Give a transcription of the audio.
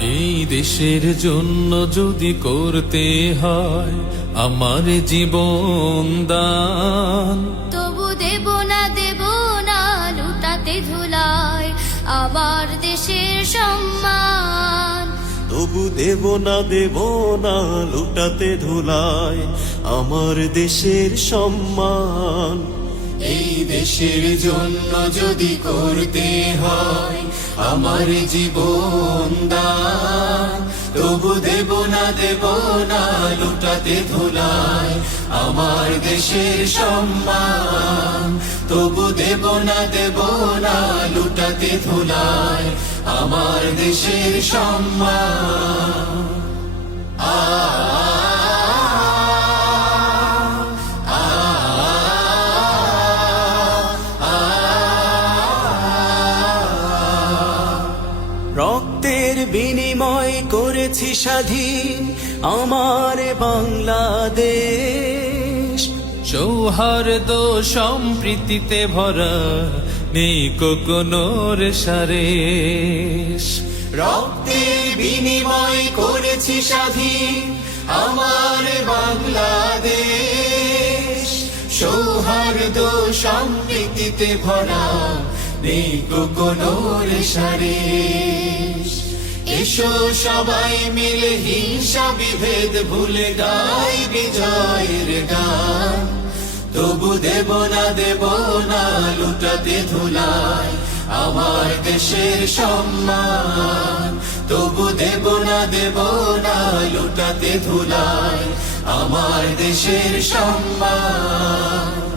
এই দেশের জন্য যদি করতে হয় আমার জীবন দান, তবু দেব না লুটাতে ধুলায় আমার দেশের সম্মান। তবু দেব না লুটাতে ধুলায় আমার দেশের সম্মান। এই দেশের জন্য যদি করতে হয় আমার জীবন দান, তবু দেব না লুটাতে ধুলায় আমার দেশের সম্মান। তবু দেব না লুটাতে ধুলায় আমার দেশের সম্মান। রক্তের বিনিময় করেছি স্বাধীন আমার বাংলাদেশ। সৌহার্দ্য সম্প্রীতিতে ভরা নেই কোনো রেশারেশ। রক্তের বিনিময় করেছি স্বাধীন আমার বাংলাদেশ। সৌহার্দ্য সম্প্রীতিতে ভরা নেই কোনো রেশারেশ। এসো সবাই মিলে হিংসা বিভেদ ভুলে গাই বিজয়ের গান। তবু দেব না লুটাতে ধুলায় আমার দেশের সম্মান। তবু দেব না লুটাতে ধুলায় আমার দেশের সম্মান।